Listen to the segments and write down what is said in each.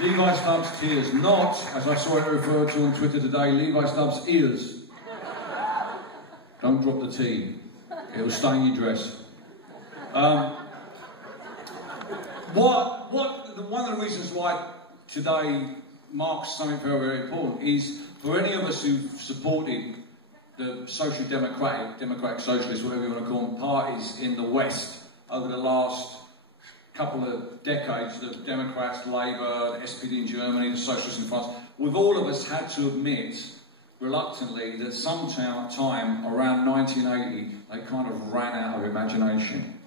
Levi Stubbs' tears, not, as I saw it referred to on Twitter today, Levi Stubbs' ears. Don't drop the T. It'll stain your dress. One of the reasons why today marks something very, very important is for any of us who've supported the social democratic socialist, whatever you want to call them, parties in the West over the last couple of decades, the Democrats, Labour, the SPD in Germany, the Socialists in France, we've all of us had to admit, reluctantly, that sometime around 1980, they kind of ran out of imagination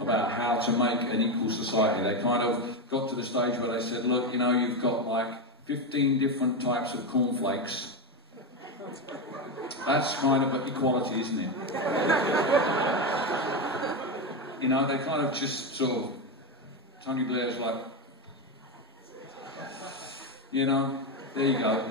about how to make an equal society. They kind of got to the stage where they said, look, you know, you've got like 15 different types of cornflakes. That's kind of equality, isn't it? You know, they kind of just sort of, Tony Blair's like, you know, there you go.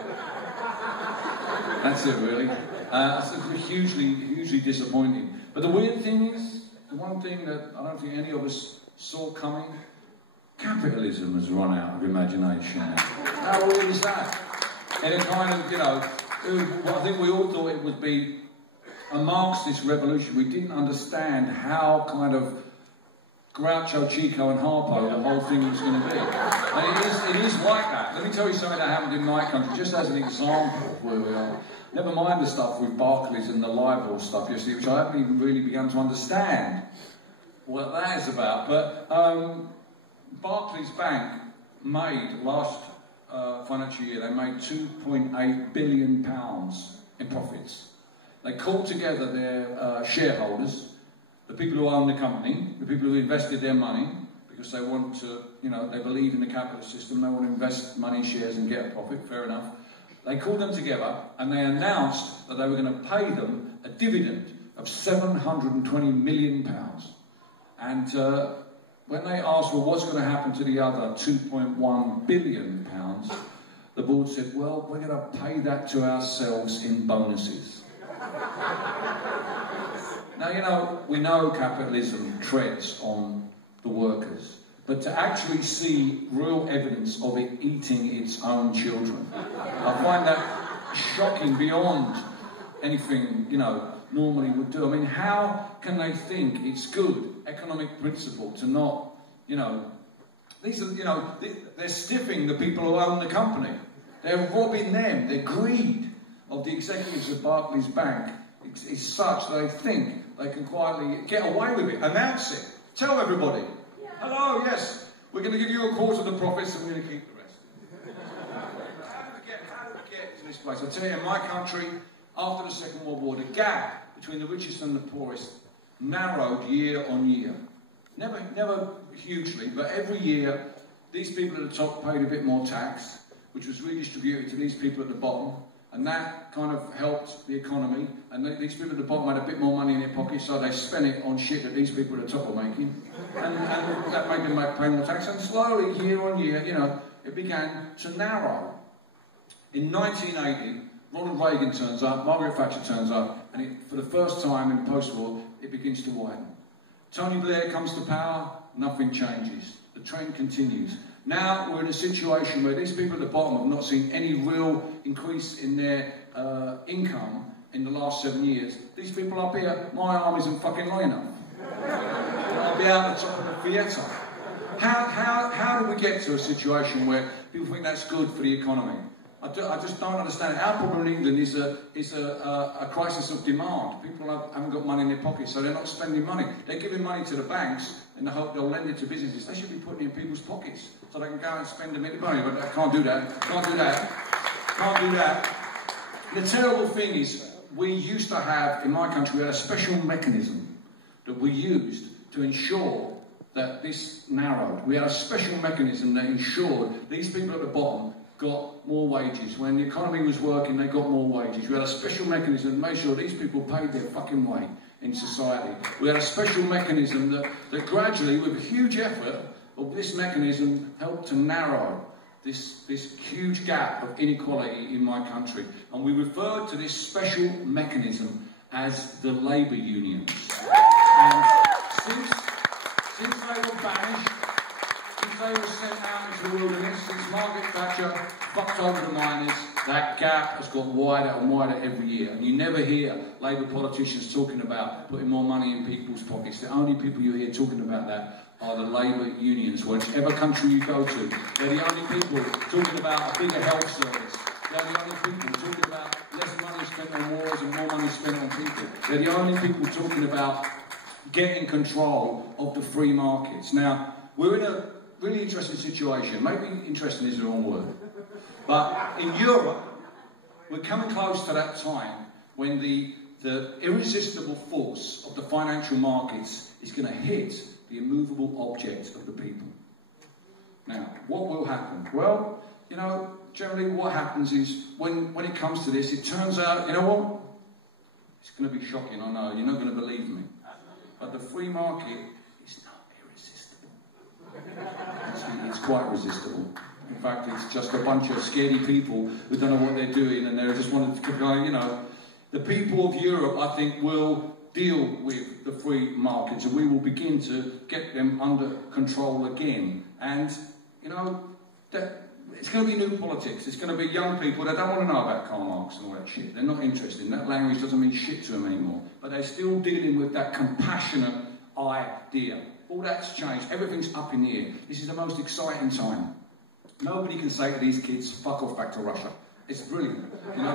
That's it, really. It's hugely disappointing. But the weird thing is, the one thing that I don't think any of us saw coming, capitalism has run out of imagination. How weird is that? And it kind of, you know, I think we all thought it would be a Marxist revolution. We didn't understand how kind of Groucho, Chico and Harpo the whole thing was going to be. And it is like that. Let me tell you something that happened in my country, just as an example of where we are. Never mind the stuff with Barclays and the LIBOR stuff, you see, which I haven't even really begun to understand what that is about. But Barclays Bank made, last financial year, they made £2.8 billion in profits. They called together their shareholders, the people who own the company, the people who invested their money, because they want to, you know, they believe in the capitalist system, they want to invest money in shares and get a profit, fair enough. They called them together and they announced that they were going to pay them a dividend of £720 million. And when they asked, well, what's going to happen to the other £2.1 billion, the board said, well, we're going to pay that to ourselves in bonuses. Now, you know, we know capitalism treads on the workers, but to actually see real evidence of it eating its own children, I find that shocking beyond anything, you know, normally would do. I mean, how can they think it's good economic principle to not, you know, these are, you know, they're stiffing the people who own the company. They're robbing them. Their greed of the executives of Barclays Bank is such that they think they can quietly get away with it, announce it, tell everybody, hello, yes, we're going to give you a quarter of the profits and we're going to keep the rest. How do we get to this place? I tell you, in my country, after the Second World War, the gap between the richest and the poorest narrowed year on year. Never hugely, but every year, these people at the top paid a bit more tax, which was redistributed to these people at the bottom, and that kind of helped the economy, and these people at the bottom had a bit more money in their pockets, so they spent it on shit that these people at the top were making, and that made them pay more tax, and slowly, year on year, you know, it began to narrow. In 1980, Ronald Reagan turns up, Margaret Thatcher turns up, and for the first time in the post-war, it begins to widen. Tony Blair comes to power, nothing changes. The trend continues. Now we're in a situation where these people at the bottom have not seen any real increase in their income in the last 7 years. These people up here, my arm isn't fucking long enough. I'll be out the top of the theatre. How do we get to a situation where people think that's good for the economy? I just don't understand. Our problem in England is a crisis of demand. People haven't got money in their pockets, so they're not spending money. They're giving money to the banks in the hope they'll lend it to businesses. They should be putting it in people's pockets so they can go and spend a bit of money. But I can't do that. Can't do that. Can't do that. The terrible thing is, we used to have, in my country, we had a special mechanism that we used to ensure that this narrowed. We had a special mechanism that ensured these people at the bottom got more wages. When the economy was working, they got more wages. We had a special mechanism to make sure these people paid their fucking way in society. We had a special mechanism that gradually, with a huge effort of this mechanism, helped to narrow this huge gap of inequality in my country. And we referred to this special mechanism as the labour unions. And since they were banished, since they were sent out to the wilderness. Since Margaret Thatcher fucked over the miners, that gap has got wider and wider every year. And you never hear Labour politicians talking about putting more money in people's pockets. The only people you hear talking about that are the Labour unions. Whichever country you go to, they're the only people talking about a bigger health service. They're the only people talking about less money spent on wars and more money spent on people. They're the only people talking about getting control of the free markets. Now, we're in a really interesting situation. Maybe interesting is the wrong word. But in Europe, we're coming close to that time when the irresistible force of the financial markets is going to hit the immovable object of the people. Now, what will happen? Well, you know, generally what happens is when it comes to this, it turns out, you know what? It's going to be shocking, I know, you're not going to believe me. But the free market is not irresistible. It's quite resistible. In fact, it's just a bunch of scaredy people who don't know what they're doing and they just want to, you know. The people of Europe, I think, will deal with the free markets and we will begin to get them under control again. And, you know, it's going to be new politics. It's going to be young people that don't want to know about Karl Marx and all that shit. They're not interested. That language doesn't mean shit to them anymore. But they're still dealing with that compassionate idea. All that's changed. Everything's up in the air. This is the most exciting time. Nobody can say to these kids, fuck off back to Russia. It's brilliant. You know,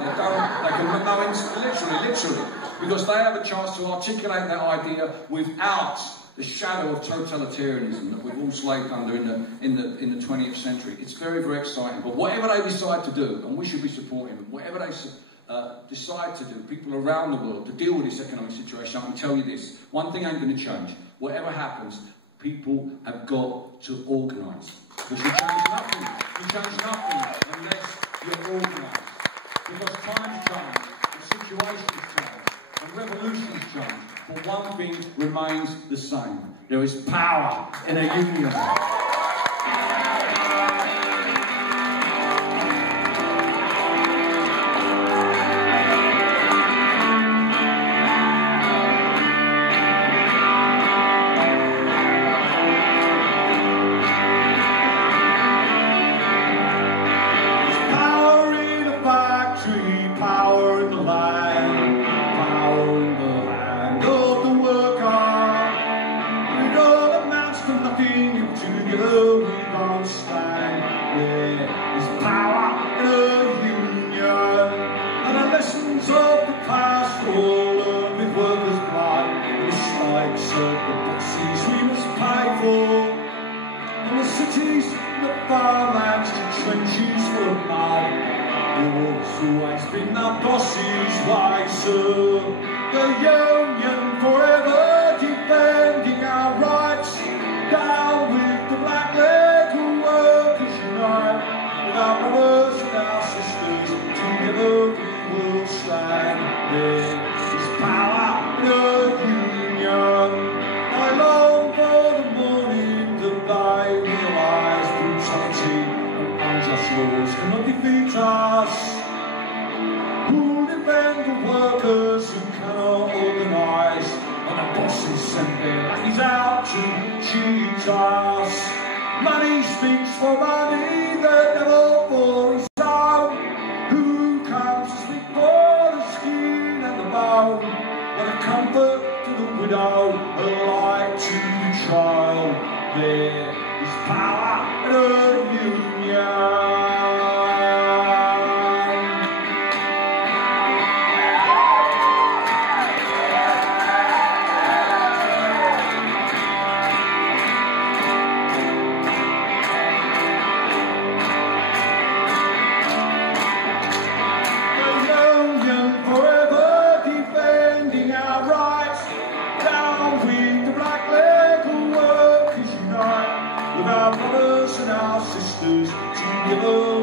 literally. Because they have a chance to articulate that idea without the shadow of totalitarianism that we've all slaved under in the 20th century. It's very, very exciting. But whatever they decide to do, and we should be supporting them, whatever they decide to do, people around the world, to deal with this economic situation, I can tell you this, one thing ain't going to change. Whatever happens, people have got to organise. Because you change nothing. You change nothing unless you're organised. Because times change, the situations change, and revolutions change. But one thing remains the same. There is power in a union. Money speaks for money, the devil for his own. Who comes to speak for the skin and the bone? What a comfort to the widow, a light to the child. There is power in a union. Our brothers and our sisters together.